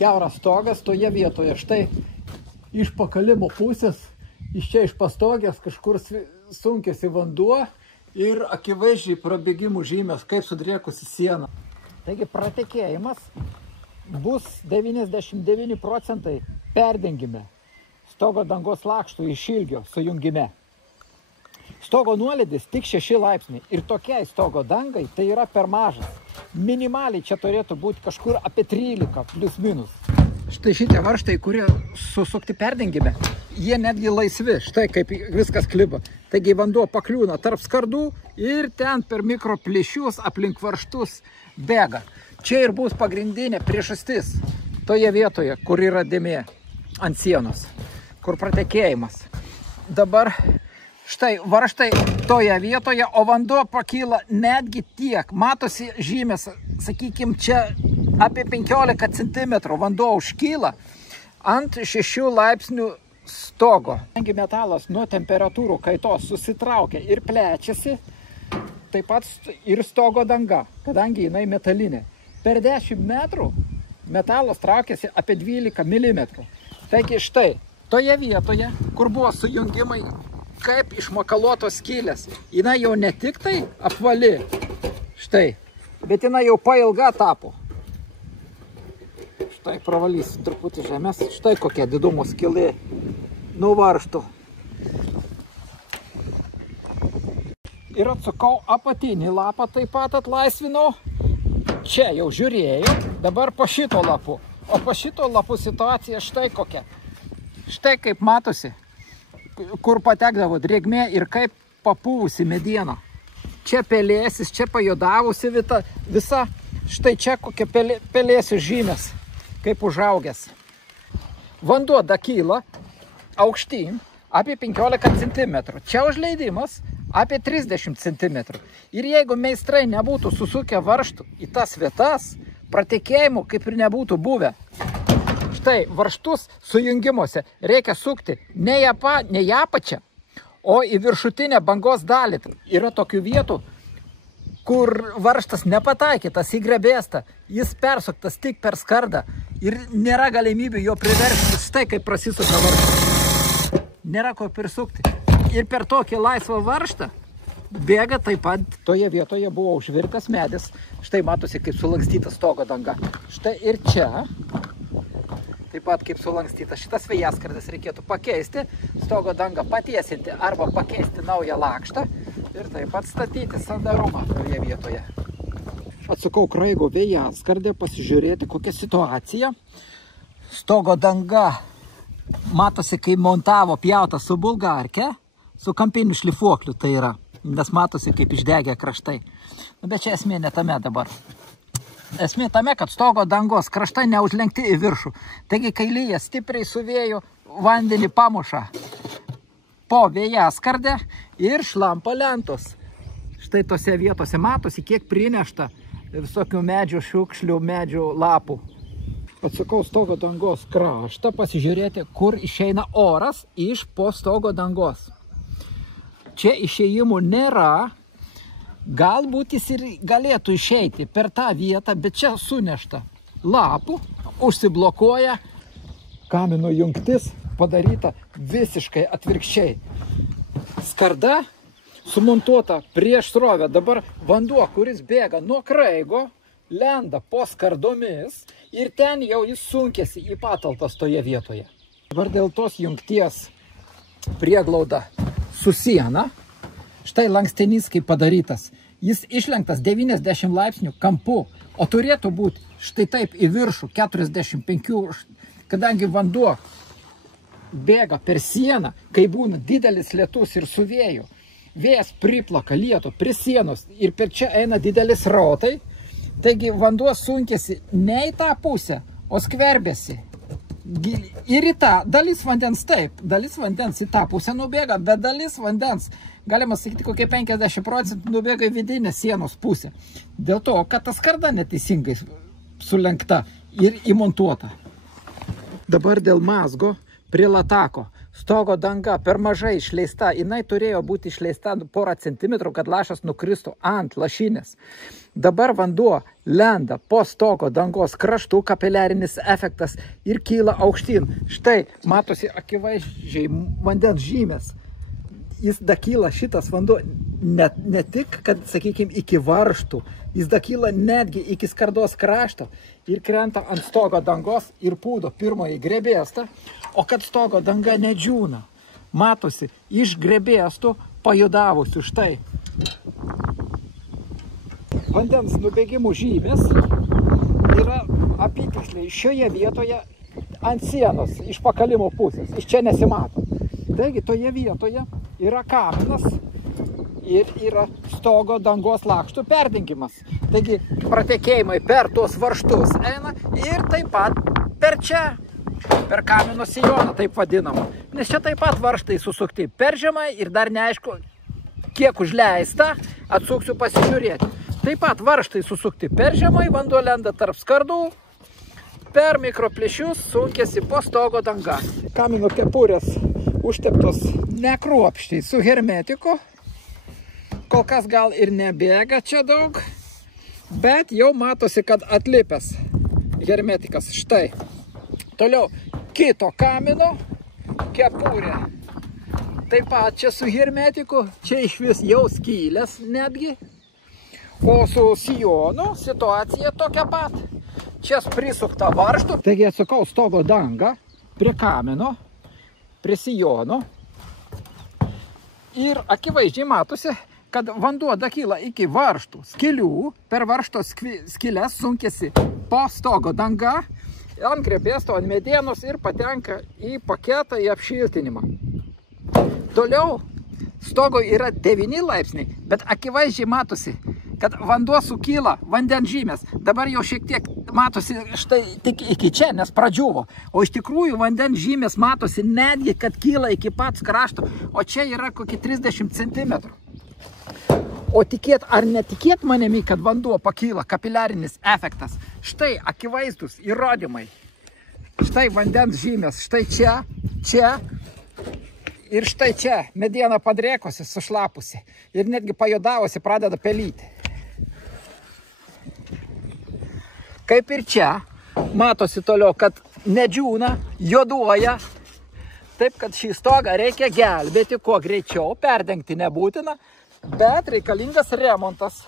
kiauras stogas toje vietoje. Štai iš pakalimo pusės, iš čia iš pastogės kažkur sunkėsi vanduo ir akivaizdžiai prabėgimų žymės, kaip sudriekusi siena. Taigi pratekėjimas bus 99% perdengime, stogo dangos lakštų iš ilgio sujungime. Stogo nuolydis tik 6 laipsniai ir tokiai stogo dangai tai yra per mažas. Minimaliai čia turėtų būti kažkur apie 13 plius minus. Štai šitie varžtai, kurie susukti perdengime, jie netgi laisvi, štai kaip viskas kliba. Taigi vanduo pakliūna tarp skardų ir ten per mikroplyšius aplink varžtus bėga. Čia ir bus pagrindinė priežastis toje vietoje, kur yra dėmė ant sienos, kur pratekėjimas. Dabar štai varžtai toje vietoje, o vanduo pakyla netgi tiek. Matosi žymės, sakykime, čia apie 15 cm vanduo užkyla ant 6 laipsnių stogo. Kadangi metalas nuo temperatūrų kaitos susitraukia ir plečiasi, taip pat ir stogo danga, kadangi jinai metalinė. Per 10 metrų metalas traukiasi apie 12 mm. Taigi štai, toje vietoje, kur buvo sujungimai, kaip išmakaluotos skylės, jinai jau ne tik tai apvali, štai, bet jinai jau pailga tapo. Štai pravalysim truputį žemės, štai kokia didumo skylė nuo varžtų. Ir atsukau apatinį lapą, taip pat atlaisvinau. Čia jau žiūrėjau, dabar po šito lapu. O po šito lapu situacija štai kokia. Štai kaip matosi, kur patekdavo drėgmė ir kaip papūvusi mediena. Čia pelėsis, čia pajodavusi visa, štai čia kokia pelėsių žymės, kaip užaugęs. Vanduo dakyla aukštyn apie 15 cm. Čia užleidimas apie 30 cm. Ir jeigu meistrai nebūtų susukę varžtų į tas vietas, pratekėjimų kaip ir nebūtų buvę. Štai varžtus sujungimuose reikia sukti ne į apačią, o į viršutinę bangos dalį. Yra tokių vietų, kur varžtas nepataikytas į grebėstą, jis persuktas tik per skardą ir nėra galimybių jo priversti. Štai kaip prasisuka varžtas. Nėra ko prisukti. Ir per tokį laisvą varžtą bėga taip pat toje vietoje buvo užvirtas medis. Štai matosi kaip sulankstyta stogo danga. Štai ir čia taip pat kaip sulankstyta šitas vėjaskardis reikėtų pakeisti, stogo dangą patiesinti arba pakeisti naują lakštą ir taip pat statyti sandarumą toje vietoje. Atsukau kraigo vėjaskardę pasižiūrėti kokią situaciją. Stogo danga matosi kai montavo pjautą su bulgarke, su kampiniu šlifuokliu tai yra, nes matosi kaip išdegė kraštai. Bet čia esmė ne tame dabar. Esmė tame, kad stogo dangos kraštai neužlenkti į viršų. Taigi, kai lyja stipriai su vėju, vandenį pamuša po vėjaskardę ir šlampa lentos. Štai tose vietose matosi, kiek prinešta visokių medžių šiukšlių, medžių lapų. Atsukau stogo dangos kraštą, pasižiūrėti, kur išeina oras iš po stogo dangos. Čia išėjimų nėra, galbūt jis ir galėtų išeiti per tą vietą, bet čia sunešta lapų, užsiblokuoja, kamino jungtis padaryta visiškai atvirkščiai. Skarda sumontuota prieš srovę, dabar vanduo, kuris bėga nuo kraigo, lenda po skardomis ir ten jau jis sunkėsi į patalpas toje vietoje. Dabar dėl tos jungties prieglauda su siena, štai lankstenys kaip padarytas, jis išlenktas 90 laipsnių kampu, o turėtų būti štai taip į viršų 45, kadangi vanduo bėga per sieną, kai būna didelis lietus ir su vėju. Vėjas priplaka lietų prie sienos ir per čia eina didelis srautai, taigi vanduo sunkėsi ne į tą pusę, o skverbėsi. Ir į tą dalis vandens taip, dalis vandens į tą pusę nubėga, bet dalis vandens, galima sakyti, kokie 50% nubėga į vidinę sienos pusę. Dėl to, kad ta skarda neteisingai sulenkta ir įmontuota. Dabar dėl mazgo prie latako. stogo danga per mažai išleista, jinai turėjo būti išleista porą centimetrų, kad lašas nukristų ant lašinės. Dabar vanduo lenda po stogo dangos kraštų, kapiliarinis efektas ir kyla aukštyn. Štai matosi akivaizdžiai vandens žymės. Jis dakyla šitas vanduo ne tik, kad, sakykime, iki varžtų, jis dakyla netgi iki skardos krašto ir krenta ant stogo dangos ir pūdo pirmąjį grebėstą, o kad stogo danga nedžiūna. Matosi iš grebėstų pajudavusių štai. Vandens nubėgimų žymės yra apytiksliai šioje vietoje ant sienos iš pakalimo pusės. Iš čia nesimato. Taigi toje vietoje yra kaminas ir yra stogo dangos lakštų perdengimas. Taigi pratekėjimai per tuos varžtus eina ir taip pat per čia, per kamino sijoną, taip vadinamą. Nes čia taip pat varžtai susukti per žemai ir dar neaišku, kiek užleista, atsuksiu pasižiūrėti. Taip pat varžtai susukti per žemai, vanduo lenda tarp skardų, per mikroplyšius sunkėsi po stogo danga. Kamino kepurės užteptos nekruopščiai su hermetiku. Kol kas gal ir nebėga čia daug, bet jau matosi, kad atlipęs hermetikas. Štai. Toliau kito kamino kepurė. Taip pat čia su hermetiku, čia iš vis jau skylės netgi. O su sijonu situacija tokia pat. Čia prisukta varžtų. Taigi atsukau stogo dangą prie kamino, prie sijono. Ir akivaizdžiai matosi, kad vanduo dakyla iki varžtų skilių, per varžto skilės sunkėsi po stogo danga, ant grebėsto, ant medienos ir patenka į paketą, į apšiltinimą. Toliau stogo yra 9 laipsniai, bet akivaizdžiai matosi, kad vanduo sukyla, vandens žymės. Dabar jau šiek tiek matosi štai tik iki čia, nes pradžiuvo. O iš tikrųjų vandens žymės matosi netgi, kad kyla iki pats krašto, o čia yra kokį 30 cm. O tikėt ar netikėt manimi, kad vanduo pakyla, kapiliarinis efektas. Štai akivaizdus įrodymai. Štai vandens žymės, štai čia, čia ir štai čia. Mediena padrėkosi, sušlapusi ir netgi pajodavosi, pradeda pelyti. Kaip ir čia, matosi toliau, kad nedžiūna, joduoja. Taip, kad šį stogą reikia gelbėti kuo greičiau, perdengti nebūtina, bet reikalingas remontas.